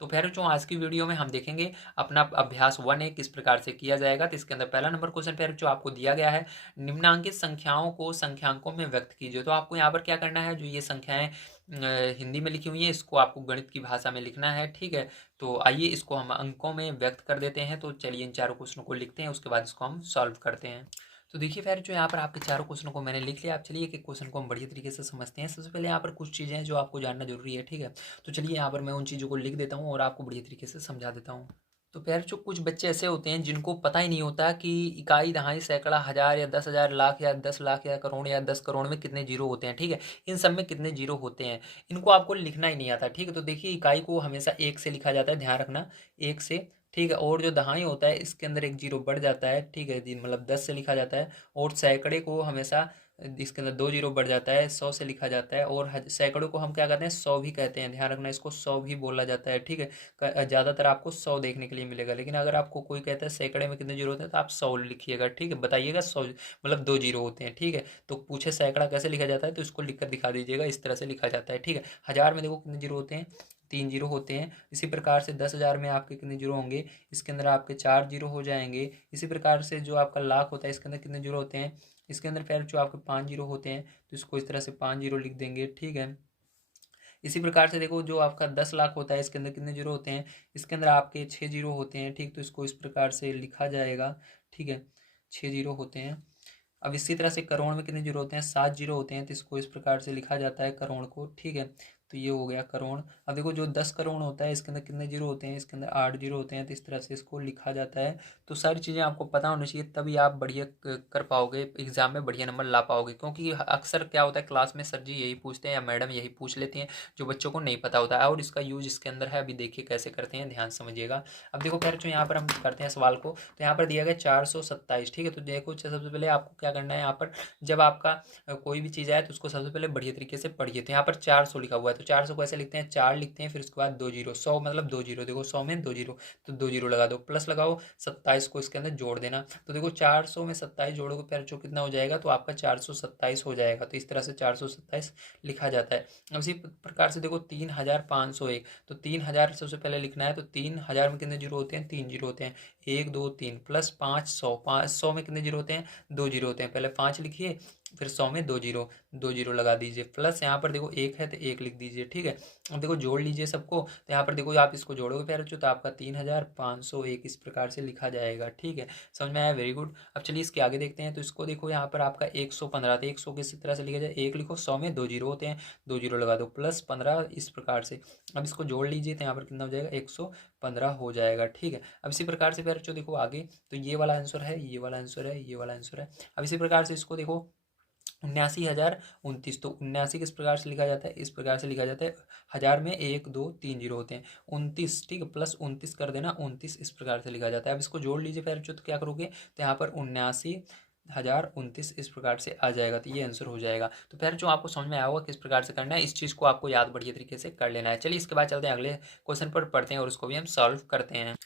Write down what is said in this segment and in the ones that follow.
तो प्यारों आज की वीडियो में हम देखेंगे अपना अभ्यास 1 किस प्रकार से किया जाएगा। तो इसके अंदर पहला नंबर क्वेश्चन प्यारों आपको दिया गया है, निम्नांकित संख्याओं को संख्यांकों में व्यक्त कीजिए। तो आपको यहाँ पर क्या करना है, जो ये संख्याएं हिंदी में लिखी हुई हैं इसको आपको गणित की भाषा में लिखना है। ठीक है, तो आइए इसको हम अंकों में व्यक्त कर देते हैं। तो चलिए इन चारों क्वेश्चनों को लिखते हैं, उसके बाद इसको हम सॉल्व करते हैं। तो देखिए फिर जो यहाँ पर आपके चारों क्वेश्चनों को मैंने लिख लिया। आप चलिए एक क्वेश्चन को हम बढ़िया तरीके से समझते हैं। सबसे पहले यहाँ पर कुछ चीज़ें हैं जो आपको जानना जरूरी है। ठीक है, तो चलिए यहाँ पर मैं उन चीज़ों को लिख देता हूँ और आपको बढ़िया तरीके से समझा देता हूँ। तो प्यारे जो कुछ बच्चे ऐसे होते हैं जिनको पता ही नहीं होता कि इकाई, दहाई, सैकड़ा, हजार या 10,000, लाख या 10 लाख या करोड़ या 10 करोड़ में कितने जीरो होते हैं। ठीक है, इन सब में कितने जीरो होते हैं इनको आपको लिखना ही नहीं आता। ठीक है, तो देखिए इकाई को हमेशा एक से लिखा जाता है, ध्यान रखना, एक से। ठीक है, और जो दहाई होता है इसके अंदर एक जीरो बढ़ जाता है। ठीक है जी, मतलब 10 से लिखा जाता है। और सैकड़े को हमेशा इसके अंदर दो जीरो बढ़ जाता है, 100 से लिखा जाता है। और सैकड़ों को हम क्या कहते हैं, 100 भी कहते हैं, ध्यान रखना, इसको 100 भी बोला जाता है। ठीक है, ज़्यादातर आपको 100 देखने के लिए मिलेगा, लेकिन अगर आपको कोई कहता है सैकड़े में कितने जीरो होते हैं तो आप 100 लिखिएगा। ठीक है, बताइएगा 100 मतलब दो जीरो होते हैं। ठीक है, तो पूछे सैकड़ा कैसे लिखा जाता है तो इसको लिख कर दिखा दीजिएगा, इस तरह से लिखा जाता है। ठीक है, हजार में देखो कितने जीरो होते हैं, 3 जीरो होते हैं। इसी प्रकार से 10,000 में आपके कितने जीरो होंगे, इसके अंदर आपके 4 जीरो हो जाएंगे। इसी प्रकार से जो आपका लाख होता है इसके अंदर कितने जीरो होते हैं, इसके अंदर फिर जो आपके 5 जीरो होते हैं तो इसको इस तरह से 5 जीरो लिख देंगे। ठीक है, इसी प्रकार से देखो जो आपका 10 लाख होता है इसके अंदर कितने जीरो होते हैं, इसके अंदर आपके 6 जीरो होते हैं। ठीक, तो इसको इस प्रकार से लिखा जाएगा। ठीक है, 6 जीरो होते हैं। अब इसी तरह से करोड़ में कितने जीरो होते हैं, 7 जीरो होते हैं, तो इसको इस प्रकार से लिखा जाता है करोड़ को। ठीक है, तो ये हो गया करोड़। अब देखो जो 10 करोड़ होता है इसके अंदर कितने जीरो होते हैं, इसके अंदर 8 जीरो होते हैं, तो इस तरह से इसको लिखा जाता है। तो सारी चीज़ें आपको पता होनी चाहिए, तभी आप बढ़िया कर पाओगे, एग्जाम में बढ़िया नंबर ला पाओगे। क्योंकि अक्सर क्या होता है क्लास में सर जी यही पूछते हैं या मैडम यही पूछ लेती हैं जो बच्चों को नहीं पता होता है, और इसका यूज इसके अंदर है। अभी देखिए कैसे करते हैं, ध्यान समझिएगा। अब देखो खैर जो यहाँ पर हम करते हैं सवाल को, तो यहाँ पर दिया गया 427। ठीक है, तो देखो सबसे पहले आपको क्या करना है, यहाँ पर जब आपका कोई भी चीज़ आए तो उसको सबसे पहले बढ़िया तरीके से पढ़िए। तो यहाँ पर 400 लिखा हुआ है, तो 400 को ऐसे लिखते हैं, 4 लिखते हैं, फिर उसके बाद 2 जीरो, 100 मतलब 2 जीरो, देखो 100 में 2 जीरो, तो 2 जीरो लगा दो, प्लस लगाओ 27 को इसके अंदर जोड़ देना। तो देखो 400 में 27 जोड़ोगे फिर जो कितना हो जाएगा, तो आपका 427 हो जाएगा। तो इस तरह से 427 लिखा जाता है। अब इसी प्रकार से देखो 3,501, तो 3,000 सबसे पहले लिखना है, तो 3,000 में कितने जीरो होते हैं, 3 जीरो होते हैं, 1 2 3 प्लस 500, 500 में कितने जीरो होते हैं, 2 जीरो होते हैं। पहले 5 लिखिए, फिर 100 में 2 जीरो, 2 जीरो लगा दीजिए, प्लस यहाँ पर देखो एक है तो एक लिख दीजिए। ठीक है, अब देखो जोड़ लीजिए सबको, तो यहाँ पर देखो आप इसको जोड़ोगे प्यारे बच्चों तो आपका 3,501 इस प्रकार से लिखा जाएगा। ठीक है, समझ में आया, वेरी गुड। अब चलिए इसके आगे देखते हैं, तो इसको देखो यहाँ पर आपका 115 था, 100 किस तरह से लिखा जाए, एक लिखो, 100 में 2 जीरो होते हैं, 2 जीरो लगा दो, प्लस 15 इस प्रकार से। अब इसको जोड़ लीजिए तो यहाँ पर कितना हो जाएगा, 115 हो जाएगा। ठीक है, अब इसी प्रकार से प्यारे बच्चों देखो आगे, तो ये वाला आंसर है, ये वाला आंसर है, ये वाला आंसर है। अब इसी प्रकार से इसको देखो 79,029, तो 79 किस प्रकार से लिखा जाता है, इस प्रकार से लिखा जाता है, हजार में 1 2 3 जीरो होते हैं, 29। ठीक है, प्लस 29 कर देना, 29 इस प्रकार से लिखा जाता है। अब इसको जोड़ लीजिए फिर जो, तो क्या करोगे, तो यहाँ पर 79,029 इस प्रकार से आ जाएगा, तो ये आंसर हो जाएगा। तो फिर जो आपको समझ में आया होगा किस प्रकार से करना है, इस चीज़ को आपको याद बढ़िया तरीके से कर लेना है। चलिए इसके बाद चलते हैं अगले क्वेश्चन पर पढ़ते हैं और उसको भी हम सॉल्व करते हैं।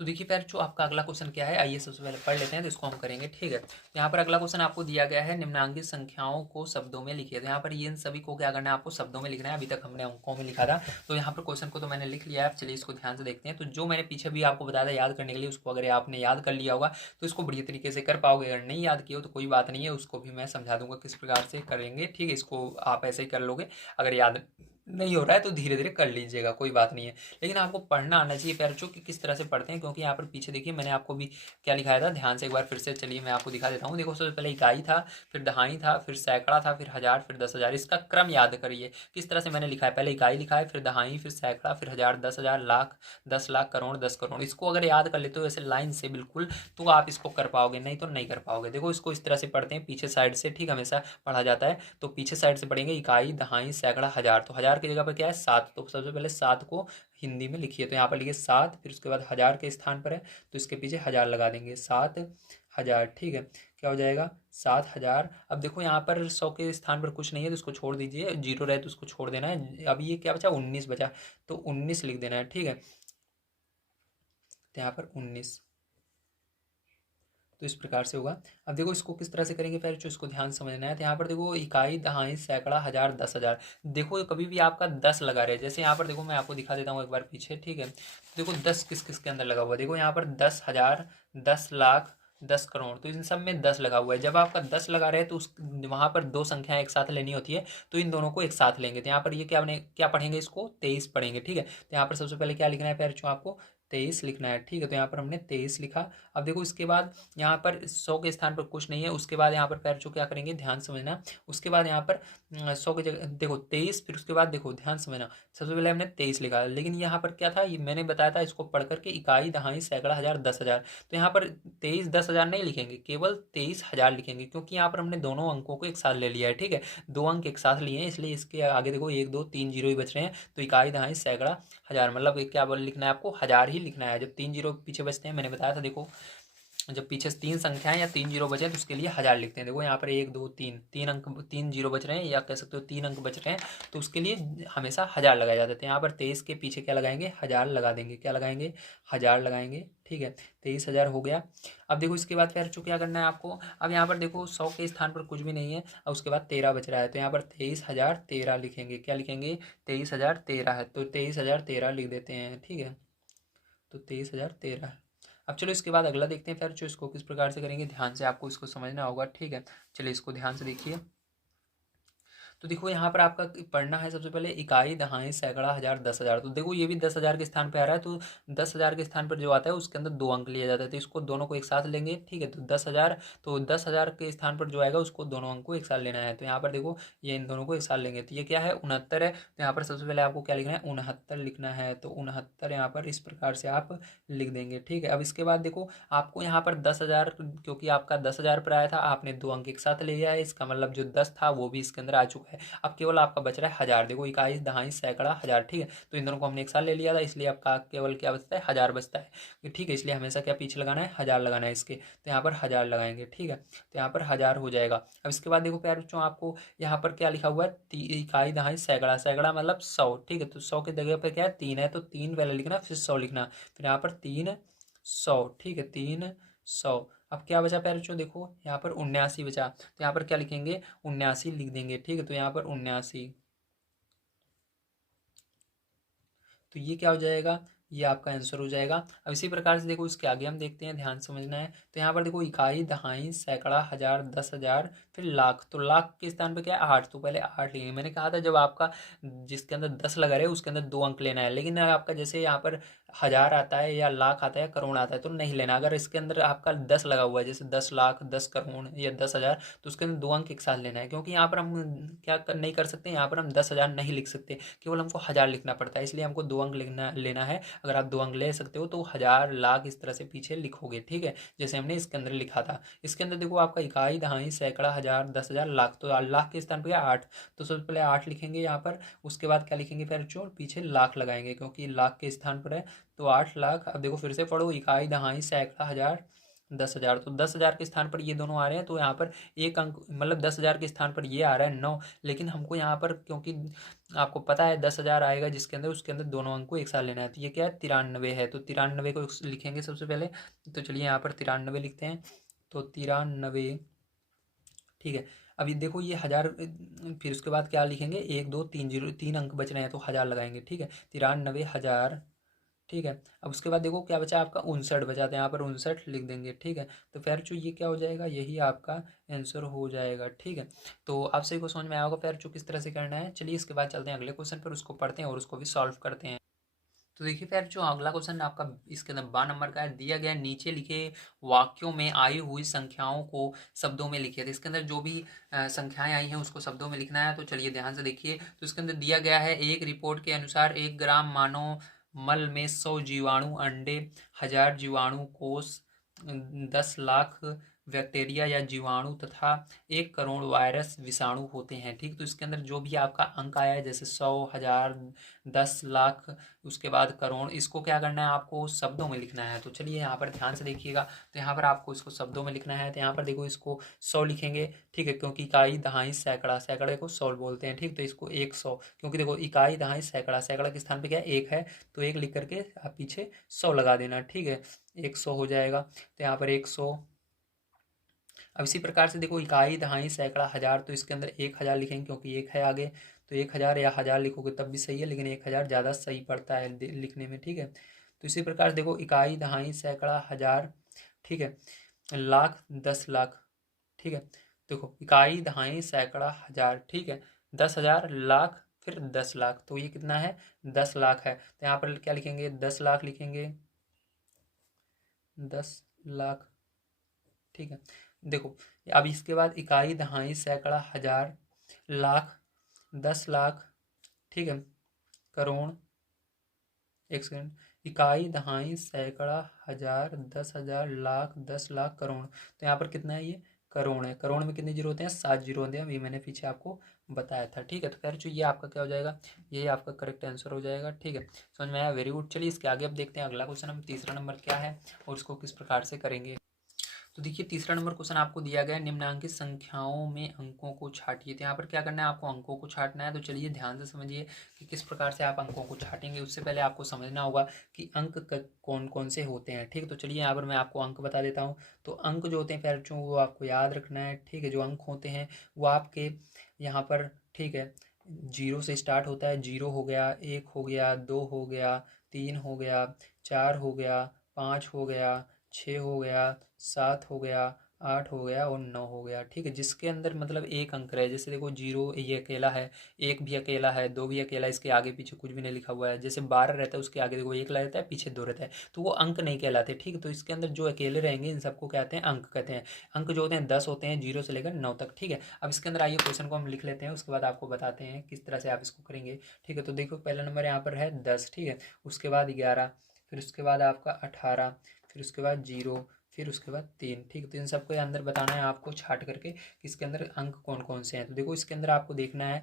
तो देखिए फिर जो आपका अगला क्वेश्चन क्या है, आइए सबसे पहले पढ़ लेते हैं, तो इसको हम करेंगे। ठीक है, तो यहाँ पर अगला क्वेश्चन आपको दिया गया है, निम्नांकित संख्याओं को शब्दों में लिखिए। तो यहाँ पर ये इन सभी को क्या करना है, आपको शब्दों में लिखना है। अभी तक हमने अंकों में लिखा था, तो यहाँ पर क्वेश्चन को तो मैंने लिख लिया है। चलिए इसको ध्यान से देखते हैं। तो जो मैंने पीछे भी आपको बताया था याद करने के लिए, उसको अगर आपने याद कर लिया होगा तो इसको बढ़िया तरीके से कर पाओगे। अगर नहीं याद किया हो तो कोई बात नहीं है, उसको भी मैं समझा दूंगा किस प्रकार से करेंगे। ठीक है, इसको आप ऐसे ही कर लोगे। अगर याद नहीं हो रहा है तो धीरे धीरे कर लीजिएगा, कोई बात नहीं है, लेकिन आपको पढ़ना आना चाहिए प्यारे बच्चों कि किस तरह से पढ़ते हैं। क्योंकि यहाँ पर पीछे देखिए मैंने आपको भी क्या लिखाया था, ध्यान से एक बार फिर से चलिए मैं आपको दिखा देता हूँ। देखो सबसे पहले इकाई था, फिर दहाई था, फिर सैकड़ा था, फिर हजार, फिर 10,000। इसका क्रम याद करिए किस तरह से मैंने लिखा है, पहले इकाई लिखा है, फिर दहाई, फिर सैकड़ा, फिर हजार, 10,000, लाख, 10 लाख, करोड़, 10 करोड़। इसको अगर याद कर लेते हो ऐसे लाइन से बिल्कुल, तो आप इसको कर पाओगे, नहीं तो नहीं कर पाओगे। देखो इसको इस तरह से पढ़ते हैं पीछे साइड से, ठीक हमेशा पढ़ा जाता है। तो पीछे साइड से पढ़ेंगे इकाई, दहाई, सैकड़ा, हजार। तो हजार की जगह पर क्या है, 7। तो सबसे पहले 7 को हिंदी में लिखिए, तो यहाँ पर लिखिए 7, फिर उसके बाद हजार के स्थान पर है तो इसके पीछे हजार लगा देंगे, 7,000। ठीक है, क्या हो जाएगा, 7,000। अब देखो यहाँ पर 100 के स्थान पर कुछ नहीं है तो इसको छोड़ दीजिए, जीरो रहे तो उसको छोड़ देना है। अब ये क्या बचा, 19 बचा, तो 19 लिख देना है। ठीक है, तो यहाँ पर 19, तो इस प्रकार से होगा। अब देखो इसको किस तरह से करेंगे फिर जो इसको ध्यान समझना है। तो यहाँ पर देखो इकाई, दहाई, सैकड़ा, हजार, 10,000। देखो कभी भी आपका 10 लगा रहे, जैसे यहाँ पर देखो मैं आपको दिखा देता हूँ एक बार पीछे, ठीक है। तो देखो 10 किस किस के अंदर लगा हुआ है, देखो यहाँ पर 10,000, 10,00,000, 10 करोड़, तो इन सब में 10 लगा हुआ है। जब आपका 10 लगा रहे तो उस वहाँ पर दो संख्याएं एक साथ लेनी होती है, तो इन दोनों को एक साथ लेंगे। तो यहाँ पर ये क्या पढ़ेंगे, इसको 23 पढ़ेंगे, ठीक है। तो यहाँ पर सबसे पहले क्या लिखना है प्यारे, आपको 23 लिखना है, ठीक है। तो यहाँ पर हमने 23 लिखा। अब देखो इसके बाद यहाँ पर 100 के स्थान पर कुछ नहीं है, उसके बाद यहाँ पर पैर क्या करेंगे, ध्यान समझना। उसके बाद यहाँ पर 100 की जगह देखो 23, फिर उसके बाद देखो ध्यान समझना। सबसे पहले हमने 23 लिखा, लेकिन यहाँ पर क्या था, ये मैंने बताया था इसको पढ़ करके इकाई, दहाई, सैकड़ा, हजार, 10,000। तो यहाँ पर 23 10,000 नहीं लिखेंगे, केवल 23,000 लिखेंगे, क्योंकि यहाँ पर हमने दोनों अंकों को एक साथ ले लिया है, ठीक है। दो अंक एक साथ लिए हैं, इसलिए इसके आगे देखो 1 2 3 जीरो ही बच रहे हैं। तो इकाई, दहाई, सैकड़ा, हजार, मतलब क्या बोल लिखना है आपको, हजार ही लिखना है। जब 3 जीरो पीछे बचते हैं, मैंने बताया था देखो, जब पीछे 3 संख्याएं या 3 जीरो बचे तो उसके लिए हजार लिखते हैं। देखो यहाँ पर 1 2 3 3 अंक, 3 जीरो बच रहे हैं, या कह सकते हो 3 अंक बच रहे हैं, तो उसके लिए हमेशा हजार लगाया जाता है। यहाँ पर 23 के पीछे क्या लगाएंगे, हजार लगा देंगे। क्या लगाएंगे, हजार लगाएंगे, ठीक है। 23,000 हो गया। अब देखो इसके बाद फिर क्या करना है आपको। अब यहाँ पर देखो 100 के स्थान पर कुछ भी नहीं है, और उसके बाद 13 बच रहा है, तो यहाँ पर 23,013 लिखेंगे। क्या लिखेंगे, 23,013 है, तो 23,013 लिख देते हैं, ठीक है। तो 23,013। अब चलो इसके बाद अगला देखते हैं फिर जो इसको किस प्रकार से करेंगे, ध्यान से आपको इसको समझना होगा, ठीक है। चलिए इसको ध्यान से देखिए। तो देखो यहाँ पर आपका पढ़ना है सबसे पहले इकाई, दहाई, सैकड़ा, हजार, 10,000। तो देखो ये भी 10,000 के स्थान पे आ रहा है, तो 10,000 के स्थान पर जो आता है उसके अंदर दो अंक लिया जाता है, तो इसको दोनों को एक साथ लेंगे, ठीक है। तो 10,000, तो 10,000 के स्थान पर जो आएगा उसको दोनों अंक को एक साथ लेना है। तो यहाँ पर देखो ये इन दोनों को एक साथ लेंगे, तो ये क्या है, 69 है। तो यहाँ पर सबसे पहले आपको क्या लिखना है, 69 लिखना है। तो 69 यहाँ पर इस प्रकार से आप लिख देंगे, ठीक है। अब इसके बाद देखो आपको यहाँ पर 10,000, क्योंकि आपका 10,000 पर आया था, आपने दो अंक एक साथ ले लिया है, इसका मतलब जो 10 था वो भी इसके अंदर आ चुका है। अब केवल आपका बच रहा है हजार। देखो इकाई, दहाई, सैकड़ा, हजार, ठीक है। तो इन दोनों को हमने एक साथ ले लिया था, इसलिए आपका केवल क्या बचता है, हजार बचता है, ठीक है। इसलिए हमेशा क्या पीछे लगाना है, हजार लगाना है इसके। तो यहाँ पर हजार लगाएंगे, ठीक है। तो यहाँ पर हजार हो जाएगा। अब इसके बाद देखो प्यारे बच्चों, आपको यहाँ पर क्या लिखा हुआ है, इकाई, दहाई, सैकड़ा, सैकड़ा मतलब 100, ठीक है। तो 100 की जगह पर क्या है, 3 है, तो 3 पहले लिखना, फिर 100 लिखना, फिर यहाँ पर 300, ठीक है, 300। अब क्या बचा प्यारे बच्चों, देखो यहाँ पर 79 बचा, तो यहाँ पर क्या लिखेंगे, 79 लिख देंगे, ठीक है। तो यहाँ पर 79, तो ये क्या हो जाएगा, ये आपका आंसर हो जाएगा। अब इसी प्रकार से देखो इसके आगे हम देखते हैं, ध्यान समझना है। तो यहाँ पर देखो इकाई, दहाई, सैकड़ा, हजार, 10,000, फिर लाख। तो लाख के स्थान पे क्या है, 8, तो पहले 8 लेंगे। मैंने कहा था जब आपका जिसके अंदर 10 लगा रहे उसके अंदर दो अंक लेना है, लेकिन आपका जैसे यहाँ पर हजार आता है या लाख आता है, करोड़ आता है, तो नहीं लेना। अगर इसके अंदर आपका 10 लगा हुआ है, जैसे 10,00,000, 10 करोड़ या 10,000, तो उसके अंदर दो अंक एक साथ लेना है, क्योंकि यहाँ पर हम नहीं कर सकते, यहाँ पर हम 10,000 नहीं लिख सकते, केवल हमको हजार लिखना पड़ता है, इसलिए हमको दो अंक लेना है। अगर आप दो अंक ले सकते हो तो हजार, लाख इस तरह से पीछे लिखोगे, ठीक है, जैसे हमने इसके अंदर लिखा था। इसके अंदर देखो आपका इकाई, दहाई, सैकड़ा, हजार, 10,000, लाख। तो लाख के स्थान पर 8, तो सबसे पहले 8 लिखेंगे यहाँ पर। उसके बाद क्या लिखेंगे फिर जो पीछे लाख लगाएंगे, क्योंकि लाख के स्थान पर है, तो 8 लाख। अब देखो फिर से पढ़ो, इकाई, दहाई, सैकड़ा, हजार, 10,000। तो 10,000 के स्थान पर ये दोनों आ रहे हैं, तो यहाँ पर एक अंक, मतलब 10,000 के स्थान पर ये आ रहा है 9, लेकिन हमको यहाँ पर क्योंकि आपको पता है 10,000 आएगा जिसके अंदर, उसके अंदर दोनों अंक को एक साथ लेना है। तो ये क्या है, 93 है, तो 93 को लिखेंगे सबसे पहले। तो चलिए यहाँ पर 93 लिखते हैं, तो 93, ठीक है। अभी देखो ये हजार, फिर उसके बाद क्या लिखेंगे, 1 2 3 जीरो, 3 अंक बच रहे हैं, तो हजार लगाएंगे, ठीक है। 93,000, ठीक है। अब उसके बाद देखो क्या बचा आपका, 59 बचा, तो यहाँ पर 59 लिख देंगे, ठीक है। तो फिर जो ये क्या हो जाएगा, यही आपका आंसर हो जाएगा, ठीक है। तो आप सही को समझ में आया होगा फिर जो किस तरह से करना है। चलिए इसके बाद चलते हैं अगले क्वेश्चन पर, उसको पढ़ते हैं और उसको भी सॉल्व करते हैं। तो देखिए फिर जो अगला क्वेश्चन आपका इसके अंदर 12 नंबर का है, दिया गया नीचे लिखे वाक्यों में आई हुई संख्याओं को शब्दों में लिखिए। तो इसके अंदर जो भी संख्याएं आई हैं उसको शब्दों में लिखना है। तो चलिए ध्यान से देखिए। तो इसके अंदर दिया गया है, एक रिपोर्ट के अनुसार 1 ग्राम मानव मल में 100 जीवाणु अंडे, 1000 जीवाणु कोष, 10 लाख बैक्टीरिया या जीवाणु तथा 1 करोड़ वायरस विषाणु होते हैं, ठीक। तो इसके अंदर जो भी आपका अंक आया है, जैसे 100, 1000, 10 लाख, उसके बाद करोड़, इसको क्या करना है, आपको शब्दों में लिखना है। तो चलिए यहाँ पर ध्यान से देखिएगा। तो यहाँ पर आपको इसको शब्दों में लिखना है। तो यहाँ पर देखो इसको 100 लिखेंगे, ठीक है, क्योंकि इकाई, दहाई, सैकड़ा, सैकड़े को 100 बोलते हैं, ठीक। तो इसको 100, क्योंकि देखो इकाई, दहाई, सैकड़ा, सैकड़ा के स्थान पे क्या है, 1 है, तो 1 लिख करके आप पीछे 100 लगा देना, ठीक है। 100 हो जाएगा। तो यहाँ पर 100, अब इसी प्रकार से देखो इकाई, दहाई, सैकड़ा, हज़ार, तो इसके अंदर 1000 लिखेंगे क्योंकि एक है आगे, तो 1000 या 1000 लिखोगे तब भी सही है, लेकिन 1000 ज़्यादा सही पड़ता है लिखने में, ठीक है। तो इसी प्रकार से देखो इकाई, दहाई, सैकड़ा, हज़ार, ठीक है, लाख, 10 लाख, ठीक है। देखो इकाई, दहाई, सैकड़ा, हज़ार, ठीक है, 10,000, लाख, फिर 10 लाख, तो ये कितना है, 10 लाख है। तो यहाँ पर क्या लिखेंगे, 10 लाख लिखेंगे, 10 लाख, ठीक है। देखो अब इसके बाद इकाई, दहाई, सैकड़ा, हज़ार, लाख, 10 लाख, ठीक है, करोड़, एक सेकंड, इकाई, दहाई, सैकड़ा, हज़ार, 10,000, लाख, 10 लाख, करोड़, तो यहाँ पर कितना है, ये करोड़ है। करोड़ में कितने जीरो होते हैं, 7 जीरो होते हैं, अभी मैंने पीछे आपको बताया था, ठीक है। तो खैर ये आपका क्या हो जाएगा, ये आपका करेक्ट आंसर हो जाएगा, ठीक है। समझ में आया, वेरी गुड। चलिए इसके आगे अब देखते हैं अगला क्वेश्चन, हम तीसरा नंबर क्या है और इसको किस प्रकार से करेंगे। तो देखिए तीसरा नंबर क्वेश्चन आपको दिया गया है, निम्नांकित संख्याओं में अंकों को छाटिए। तो यहाँ पर क्या करना है, आपको अंकों को छाटना है। तो चलिए ध्यान से समझिए कि किस प्रकार से आप अंकों को छाटेंगे। उससे पहले आपको समझना होगा कि अंक कौन कौन से होते हैं, ठीक है। तो चलिए यहाँ पर मैं आपको अंक बता देता हूँ। तो अंक जो होते हैं प्यारे बच्चों, वो आपको याद रखना है, ठीक है। जो अंक होते हैं वो आपके यहाँ पर, ठीक है, जीरो से स्टार्ट होता है। जीरो हो गया, एक हो गया, दो हो गया, तीन हो गया, चार हो गया, पाँच हो गया, छः हो गया, 7 हो गया, 8 हो गया और 9 हो गया, ठीक है। जिसके अंदर मतलब एक अंक रहे, जैसे देखो जीरो ये अकेला है, एक भी अकेला है, दो भी अकेला है, इसके आगे पीछे कुछ भी नहीं लिखा हुआ है। जैसे 12 रहता है, उसके आगे देखो एक रहता है, पीछे दो रहता है, तो वो अंक नहीं कहलाते, ठीक है। तो इसके अंदर जो अकेले रहेंगे इन सबको कहते हैं अंक कहते हैं। अंक जो होते हैं 10 होते हैं, जीरो से लेकर 9 तक, ठीक है। अब इसके अंदर आइए क्वेश्चन को हम लिख लेते हैं, उसके बाद आपको बताते हैं किस तरह से आप इसको करेंगे, ठीक है। तो देखो पहला नंबर यहाँ पर है 10, ठीक है। उसके बाद 11, फिर उसके बाद आपका 18, फिर उसके बाद जीरो, फिर उसके बाद 3, ठीक है। तो इन सबको अंदर बताना है आपको छाट करके कि इसके अंदर अंक कौन कौन से हैं। तो देखो इसके अंदर आपको देखना है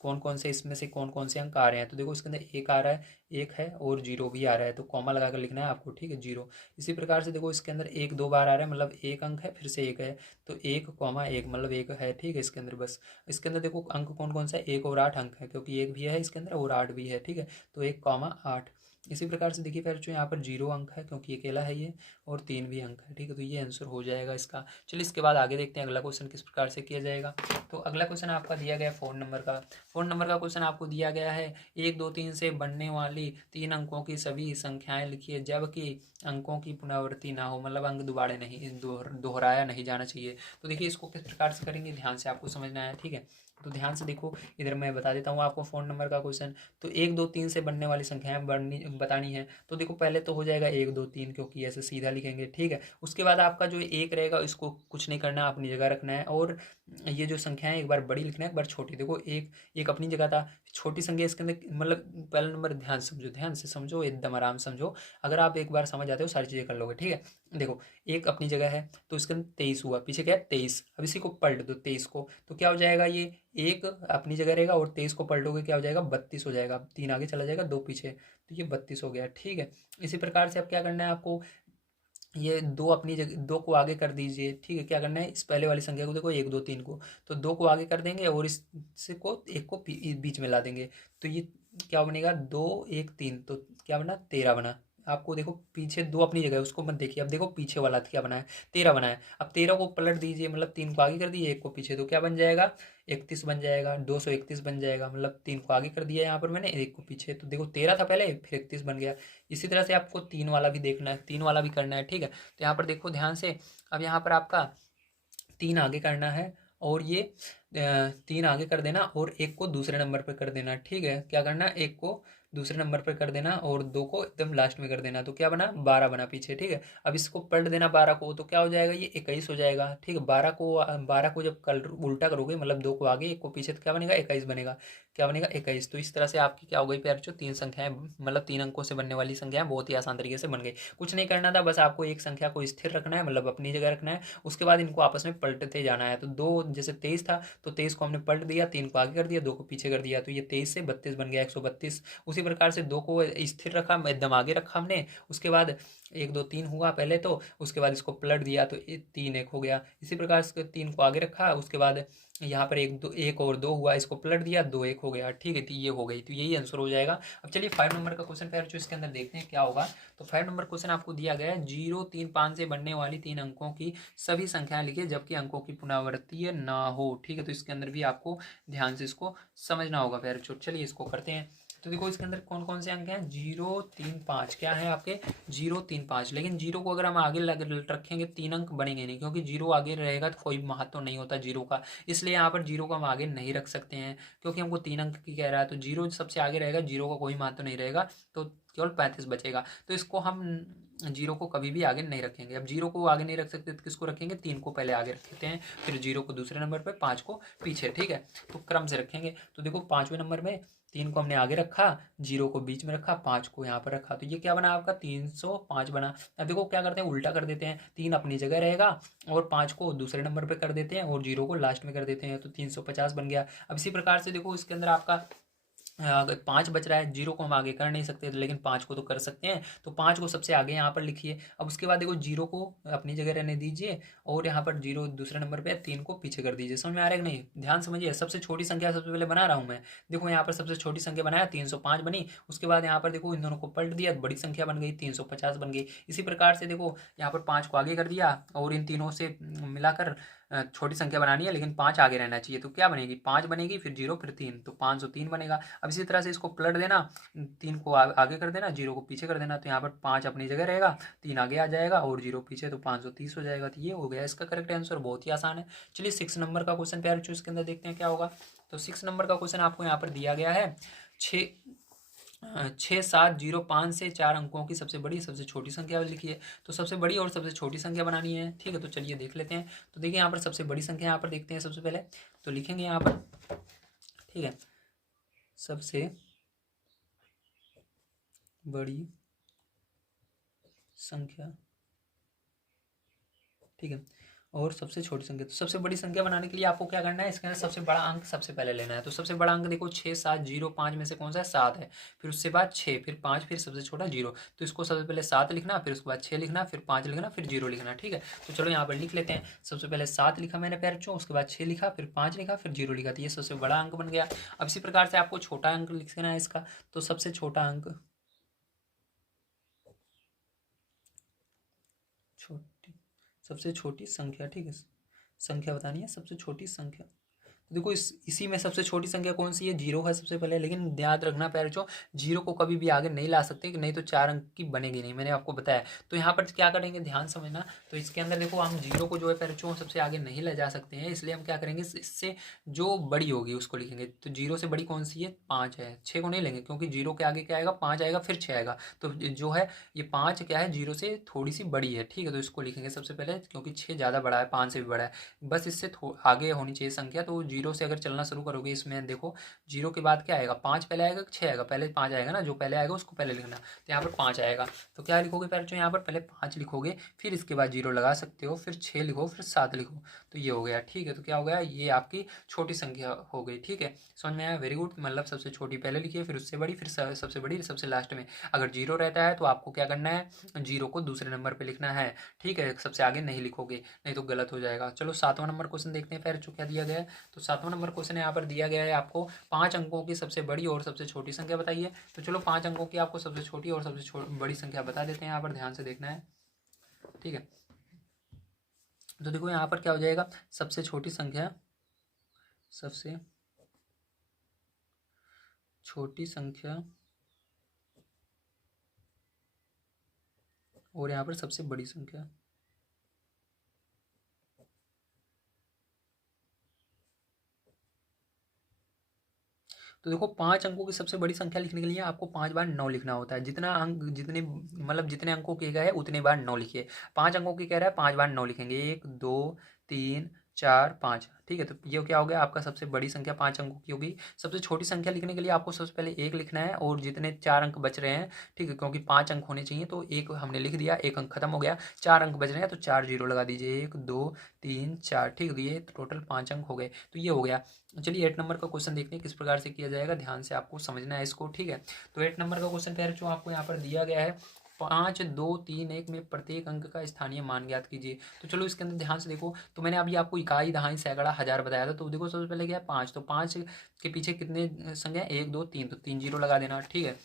कौन कौन से, इसमें से कौन कौन से अंक आ रहे हैं। तो देखो इसके अंदर एक आ रहा है, एक है और जीरो भी आ रहा है, तो कॉमा लगा कर लिखना है आपको, ठीक है, जीरो। इसी प्रकार से देखो इसके अंदर एक दो बार आ रहा है, मतलब एक अंक है फिर से एक है, तो एक कॉमा एक मतलब एक है, ठीक है। इसके अंदर बस इसके अंदर देखो अंक कौन कौन सा है, एक और 8 अंक है, क्योंकि एक भी है इसके अंदर और 8 भी है, ठीक है। तो 1 कॉमा 8। इसी प्रकार से देखिए फिर जो यहाँ पर जीरो अंक है क्योंकि अकेला है ये, और 3 भी अंक है, ठीक है। तो ये आंसर हो जाएगा इसका। चलिए इसके बाद आगे देखते हैं अगला क्वेश्चन किस प्रकार से किया जाएगा। तो अगला क्वेश्चन आपका दिया गया है 4 नंबर का। 4 नंबर का क्वेश्चन आपको दिया गया है, 1 2 3 से बनने वाली 3 अंकों की सभी संख्याएं लिखिए जबकि अंकों की पुनरावृत्ति ना हो, मतलब अंक दोबारे नहीं दोहराया नहीं जाना चाहिए। तो देखिए इसको किस प्रकार से करेंगे, ध्यान से आपको समझना है, ठीक है। तो ध्यान से देखो, इधर मैं बता देता हूँ आपको 4 नंबर का क्वेश्चन। तो 1 2 3 से बनने वाली संख्याएं बतानी है। तो देखो पहले तो हो जाएगा 1 2 3, क्योंकि ऐसे सीधा लिखेंगे, ठीक है। उसके बाद आपका जो एक रहेगा इसको कुछ नहीं करना, अपनी जगह रखना है, और ये जो संख्याएं एक बार बड़ी लिखना है, एक बार छोटी। देखो एक एक अपनी जगह था, छोटी संख्या इसके अंदर, मतलब पहला नंबर ध्यान से समझो, ध्यान से समझो, एकदम आराम से समझो। अगर आप एक बार समझ जाते हो सारी चीज़ें कर लोगे, ठीक है। देखो एक अपनी जगह है, तो इसके अंदर 23 हुआ, पीछे क्या है 23। अब इसी को पलट दो 23 को, तो क्या हो जाएगा, ये एक अपनी जगह रहेगा और 23 को पलटोगे क्या हो जाएगा, 32 हो जाएगा। 3 आगे चला जाएगा, 2 पीछे, तो ये 32 हो गया, ठीक है। इसी प्रकार से अब क्या करना है आपको, ये दो अपनी जगह, दो को आगे कर दीजिए, ठीक है। क्या करना है, इस पहले वाली संख्या को देखो 1 2 3 को, तो दो को आगे कर देंगे और इससे को एक को बीच में ला देंगे, तो ये क्या बनेगा, 2 1 3, तो क्या बना, 13 बना। आपको देखो पीछे दो अपनी जगह है उसको मत देखिए, अब देखो पीछे वाला क्या बना है, 13 बना है। अब 13 को पलट दीजिए, मतलब 3 को आगे कर दिए, एक को पीछे, तो क्या बन जाएगा, 31 बन जाएगा, 231 बन जाएगा। मतलब 3 को आगे कर दिया यहाँ पर मैंने, एक को पीछे, तो देखो 13 था पहले, फिर 31 बन गया। इसी तरह से आपको 3 वाला भी देखना है, 3 वाला भी करना है, ठीक है। तो यहाँ पर देखो ध्यान से, अब यहाँ पर आपका 3 आगे करना है, और ये 3 आगे कर देना और एक को दूसरे नंबर पर कर देना, ठीक है। क्या करना, एक को दूसरे नंबर पर कर देना और दो को एकदम लास्ट में कर देना, तो क्या बना, 12 बना पीछे, ठीक है। अब इसको पलट देना 12 को, तो क्या हो जाएगा, ये 21 हो जाएगा, ठीक है। 12 को जब कल उल्टा करोगे, मतलब दो को आगे एक को पीछे, तो क्या बनेगा, 21 बनेगा। क्या बनेगा, 21। तो इस तरह से आपकी क्या हो गई प्यारे बच्चों, 3 संख्याएं, मतलब 3 अंकों से बनने वाली संख्याएं बहुत ही आसान तरीके से बन गई। कुछ नहीं करना था, बस आपको एक संख्या को स्थिर रखना है, मतलब अपनी जगह रखना है। उसके बाद इनको आपस में पलटते जाना है। तो दो, जैसे 23 था तो 23 को हमने पलट दिया, 3 को आगे कर दिया, 2 को पीछे कर दिया, तो ये 23 से 32 बन गया, 132। उसी प्रकार से 2 को स्थिर रखा, एकदम आगे रखा हमने, उसके बाद 1 2 3 हुआ पहले, तो उसके बाद इसको पलट दिया तो 3 1 हो गया। इसी प्रकार से 3 को आगे रखा, उसके बाद यहाँ पर 1 और 2 हुआ, इसको पलट दिया, 2 1 हो गया। ठीक है, तो ये हो गई, तो यही आंसर हो जाएगा। अब चलिए 5 नंबर का क्वेश्चन फिर जो इसके अंदर देखते हैं क्या होगा। तो 5 नंबर क्वेश्चन आपको दिया गया है 0 3 5 से बनने वाली 3 अंकों की सभी संख्याएं लिखिए जबकि अंकों की पुनरावृत्ति ना हो। ठीक है, तो इसके अंदर भी आपको ध्यान से इसको समझना होगा। फिर चलिए इसको करते हैं। तो देखो इसके अंदर कौन कौन से अंक हैं, 0 3 5 क्या है आपके 0 3 5। लेकिन 0 को अगर हम आगे रखेंगे 3 अंक बनेंगे नहीं, क्योंकि 0 आगे रहेगा तो कोई महत्व नहीं होता 0 का, इसलिए यहाँ पर 0 को हम आगे नहीं रख सकते हैं, क्योंकि हमको 3 अंक की कह रहा है। तो 0 सबसे आगे रहेगा, 0 का कोई महत्व नहीं रहेगा, तो केवल 35 बचेगा। तो इसको हम 0 को कभी भी आगे नहीं रखेंगे। अब 0 को आगे नहीं रख सकते तो किसको रखेंगे, 3 को पहले आगे रखते हैं, फिर 0 को दूसरे नंबर पर, 5 को पीछे। ठीक है, तो क्रम से रखेंगे। तो देखो 5वें नंबर में 3 को हमने आगे रखा, 0 को बीच में रखा, 5 को यहाँ पर रखा, तो ये क्या बना आपका 305 बना। अब देखो क्या करते हैं, उल्टा कर देते हैं, 3 अपनी जगह रहेगा और 5 को दूसरे नंबर पर कर देते हैं और 0 को लास्ट में कर देते हैं, तो 350 बन गया। अब इसी प्रकार से देखो इसके अंदर आपका अगर 5 बच रहा है, 0 को हम आगे कर नहीं सकते लेकिन 5 को तो कर सकते हैं, तो 5 को सबसे आगे यहाँ पर लिखिए। अब उसके बाद देखो 0 को अपनी जगह रहने दीजिए और यहाँ पर 0 दूसरे नंबर पे, 3 को पीछे कर दीजिए। समझ में आ रहा है कि नहीं, ध्यान समझिए। सबसे छोटी संख्या सबसे पहले बना रहा हूँ मैं, देखो यहाँ पर सबसे छोटी संख्या बनाया 305 बनी, उसके बाद यहाँ पर देखो इन दोनों को पलट दिया, बड़ी संख्या बन गई 350 बन गई। इसी प्रकार से देखो यहाँ पर 5 को आगे कर दिया और इन तीनों से मिलाकर छोटी संख्या बनानी है, लेकिन 5 आगे रहना चाहिए, तो क्या बनेगी 5 बनेगी, फिर 0 फिर 3, तो 503 बनेगा। अब इसी तरह से इसको पलट देना, 3 को आगे कर देना, 0 को पीछे कर देना, तो यहाँ पर 5 अपनी जगह रहेगा, 3 आगे आ जाएगा और 0 पीछे, तो 530 हो जाएगा। तो ये हो गया इसका करेक्ट आंसर, बहुत ही आसान है। चलिए 6 नंबर का क्वेश्चन प्यारे बच्चों इसके अंदर देखते हैं क्या होगा। तो 6 नंबर का क्वेश्चन आपको यहाँ पर दिया गया है, 6 7 0 5 से 4 अंकों की सबसे बड़ी सबसे छोटी संख्या लिखिए। तो सबसे बड़ी और सबसे छोटी संख्या बनानी है। ठीक है, तो चलिए देख लेते हैं। तो देखिए यहाँ पर सबसे बड़ी संख्या यहाँ पर देखते हैं सबसे पहले, तो लिखेंगे यहाँ पर, ठीक है, सबसे बड़ी संख्या, ठीक है, और सबसे छोटी संख्या। तो सबसे बड़ी संख्या बनाने के लिए आपको क्या करना है, इसके अंदर सबसे बड़ा अंक सबसे पहले लेना है। तो सबसे बड़ा अंक देखो 6 7 0 5 में से कौन सा है, 7 है, फिर उससे बाद 6, फिर 5, फिर सबसे छोटा 0। तो इसको सबसे पहले 7 लिखना, फिर उसके बाद 6 लिखना, फिर 5 लिखना, फिर 0 लिखना। ठीक है, तो चलो यहाँ पर लिख लेते हैं। सबसे पहले 7 लिखा मैंने पैर चो, उसके बाद 6 लिखा, फिर 5 लिखा, फिर 0 लिखा, तो ये सबसे बड़ा अंक बन गया। अब इसी प्रकार से आपको छोटा अंक लिखना है इसका। तो सबसे छोटा अंक, छोटी, सबसे छोटी संख्या, ठीक है, संख्या बतानी है सबसे छोटी संख्या। तो देखो इसी में सबसे छोटी संख्या कौन सी है, 0 है सबसे पहले, लेकिन याद रखना प्यारे बच्चों 0 को कभी भी आगे नहीं ला सकते, कि नहीं तो 4 अंक की बनेगी नहीं, मैंने आपको बताया। तो यहाँ पर क्या करेंगे, ध्यान समझना। तो इसके अंदर देखो हम 0 को जो है प्यारे बच्चों सबसे आगे नहीं ले जा सकते हैं, इसलिए हम क्या करेंगे, इससे जो बड़ी होगी उसको लिखेंगे। तो 0 से बड़ी कौन सी है, 5 है, 6 को नहीं लेंगे, क्योंकि 0 के आगे क्या आएगा, 5 आएगा, फिर 6 आएगा। तो जो है ये 5 क्या है, 0 से थोड़ी सी बड़ी है। ठीक है, तो इसको लिखेंगे सबसे पहले, क्योंकि 6 ज़्यादा बड़ा है, 5 से भी बड़ा है, बस इससे आगे होनी चाहिए संख्या। तो 0 से अगर चलना शुरू करोगे, इसमें देखो 0 के बाद क्या आएगा, 5 पहले आएगा कि 6 आएगा, पहले 5 आएगा ना, जो पहले आएगा उसको पहले लिखना। तो यहाँ पर 5 आएगा, तो क्या लिखोगे पैर जो यहाँ पर पहले 5 लिखोगे, फिर इसके बाद 0 लगा सकते हो, फिर 6 लिखो, फिर 7 लिखो, तो ये हो गया। ठीक है, तो क्या हो गया, ये आपकी छोटी संख्या हो गई। ठीक है, समझ में आया, वेरी गुड। मतलब सबसे छोटी पहले लिखिए, फिर उससे बड़ी, फिर सबसे बड़ी, सबसे लास्ट में। अगर 0 रहता है तो आपको क्या करना है, 0 को दूसरे नंबर पर लिखना है। ठीक है, सबसे आगे नहीं लिखोगे, नहीं तो गलत हो जाएगा। चलो 7वां नंबर क्वेश्चन देखते हैं फिर जो क्या दिया गया है। तो 7वां नंबर क्वेश्चन यहाँ पर दिया गया है आपको 5 अंकों की सबसे बड़ी और सबसे छोटी संख्या बताइए। तो चलो 5 अंकों की आपको सबसे छोटी और सबसे बड़ी संख्या बता देते हैं, यहाँ पर ध्यान से देखना है। ठीक है, तो देखो यहाँ पर क्या हो जाएगा, सबसे छोटी संख्या, सबसे छोटी संख्या और यहाँ पर सबसे बड़ी संख्या। तो देखो 5 अंकों की सबसे बड़ी संख्या लिखने के लिए आपको 5 बार 9 लिखना होता है। जितना अंक, जितने मतलब जितने अंकों की है उतने बार 9 लिखिए। 5 अंकों की कह रहा है, 5 बार 9 लिखेंगे, 1 2 3 4 5, ठीक है। तो ये क्या हो गया आपका, सबसे बड़ी संख्या 5 अंकों की होगी। सबसे छोटी संख्या लिखने के लिए आपको सबसे पहले 1 लिखना है, और जितने 4 अंक बच रहे हैं, ठीक है, क्योंकि 5 अंक होने चाहिए, तो 1 हमने लिख दिया, 1 अंक खत्म हो गया, 4 अंक बच रहे हैं, तो 4 जीरो लगा दीजिए, 1 2 3 4, ठीक है। तो ये टोटल 5 अंक हो गए, तो ये हो गया। चलिए 8 नंबर का क्वेश्चन देखते हैं किस प्रकार से किया जाएगा, ध्यान से आपको समझना है इसको, ठीक है। तो 8 नंबर का क्वेश्चन जो आपको यहाँ पर दिया गया है, 5 2 3 1 में प्रत्येक अंक का स्थानीय मान ज्ञात कीजिए। तो चलो इसके अंदर ध्यान से देखो, तो मैंने अभी आपको इकाई, दहाई, सैकड़ा, हजार बताया था। तो देखो सबसे पहले क्या है, 5, तो 5 के पीछे कितने संख्या है, 1 2 3, तो 3 जीरो लगा देना, ठीक है।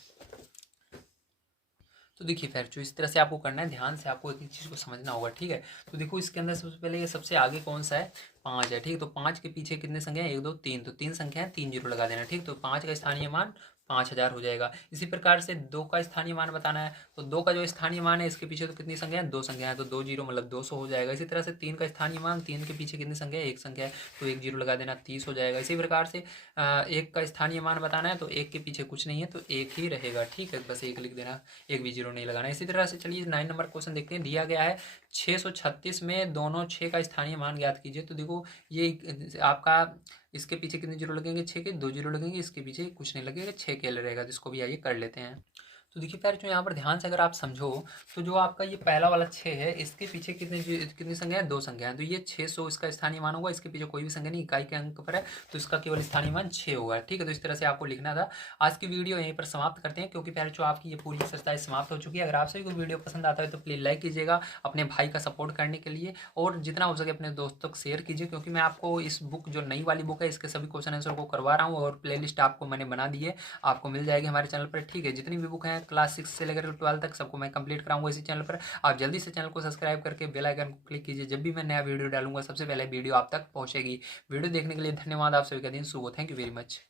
तो देखिए फिर जो इस तरह से आपको करना है, ध्यान से आपको एक एक चीज़ को समझना होगा, ठीक है। तो देखो इसके अंदर सबसे पहले ये सबसे आगे कौन सा है, 5 है, ठीक है। तो 5 के पीछे कितने संख्या है, 1 2 3, तो 3 संख्या है, 3 जीरो लगा देना, ठीक। तो 5 का स्थानीय मान 5000 हो जाएगा। इसी प्रकार से 2 का स्थानीय मान बताना है, तो 2 का जो स्थानीय मान है, इसके पीछे तो कितनी संख्या है, 2 संख्या है, तो 2 जीरो मतलब 200 हो जाएगा। इसी तरह से 3 का स्थानीय मान, 3 के पीछे कितनी संख्या है, 1 संख्या है, तो 1 जीरो लगा देना, 30 हो जाएगा। इसी प्रकार से 1 का स्थानीय मान बताना है, तो 1 के पीछे कुछ नहीं है, तो 1 ही रहेगा, ठीक है, बस 1 लिख देना, एक भी जीरो नहीं लगाना। इसी तरह से चलिए 9 नंबर क्वेश्चन देखते हैं, दिया गया है 636 में दोनों 6 का स्थानीय मान ज्ञात कीजिए। तो देखो ये आपका, इसके पीछे कितने जीरो लगेंगे, 6 के, 2 जीरो लगेंगे, इसके पीछे कुछ नहीं लगेगा, 6 के रहेगा, जिसको भी आइए कर लेते हैं। तो देखिए प्यारे जो यहाँ पर ध्यान से अगर आप समझो, तो जो आपका ये पहला वाला 6 है, इसके पीछे कितनी संख्या है, 2 संख्या है, तो ये 600 इसका स्थानीय मान होगा। इसके पीछे कोई भी संख्या नहीं, इकाई के अंक पर है, तो इसका केवल स्थानीय मान 6 होगा, ठीक है। तो इस तरह से आपको लिखना था। आज की वीडियो यहीं पर समाप्त करते हैं, क्योंकि प्यारे जो आपकी ये पूरी एक्सरसाइज समाप्त हो चुकी है। अगर आपसे कोई वीडियो पसंद आता है तो प्लीज़ लाइक कीजिएगा अपने भाई का सपोर्ट करने के लिए, और जितना हो सके अपने दोस्तों को शेयर कीजिए, क्योंकि मैं आपको इस बुक, जो नई वाली बुक है, इसके सभी क्वेश्चन आंसर को करवा रहा हूँ, और प्लेलिस्ट आपको मैंने बना दी है, आपको मिल जाएगी हमारे चैनल पर, ठीक है। जितनी भी बुक हैं क्लास 6 से लेकर 12 तक, सबको मैं कंप्लीट कराऊंगा इसी चैनल पर। आप जल्दी से चैनल को सब्सक्राइब करके बेल आइकन को क्लिक कीजिए, जब भी मैं नया वीडियो डालूंगा सबसे पहले वीडियो आप तक पहुंचेगी। वीडियो देखने के लिए धन्यवाद, आप सभी का दिन शुभ हो, थैंक यू वेरी मच।